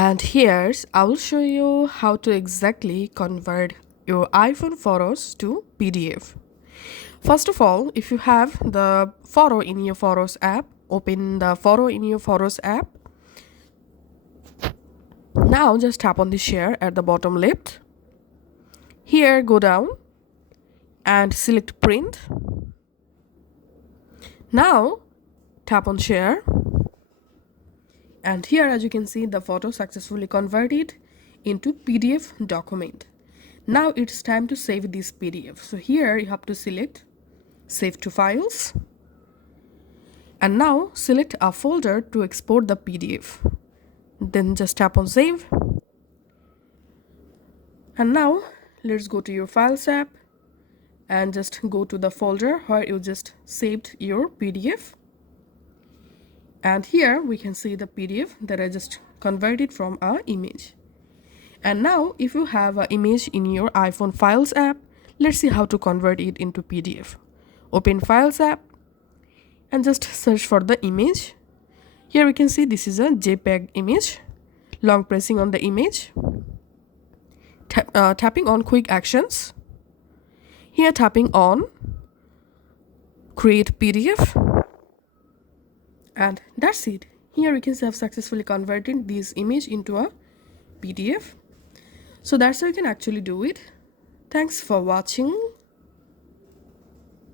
And here's I will show you how to exactly convert your iPhone photos to PDF. First of all, if you have the photo in your Photos app, open the photo in your Photos app. Now just tap on the share at the bottom left. Here go down and select print. Now tap on share. And here, as you can see, the photo successfully converted into PDF document. Now it's time to save this PDF. So here you have to select Save to Files. And now select a folder to export the PDF. Then just tap on Save. And now let's go to your Files app and just go to the folder where you just saved your PDF. And here we can see the PDF that I just converted from our image. And now if you have an image in your iPhone Files app, let's see how to convert it into PDF. Open Files app and just search for the image. Here we can see this is a JPEG image. Long pressing on the image. Tapping on Quick Actions. Here tapping on Create PDF. And that's it. Here we can see I've successfully converted this image into a PDF. So that's how you can actually do it. Thanks for watching.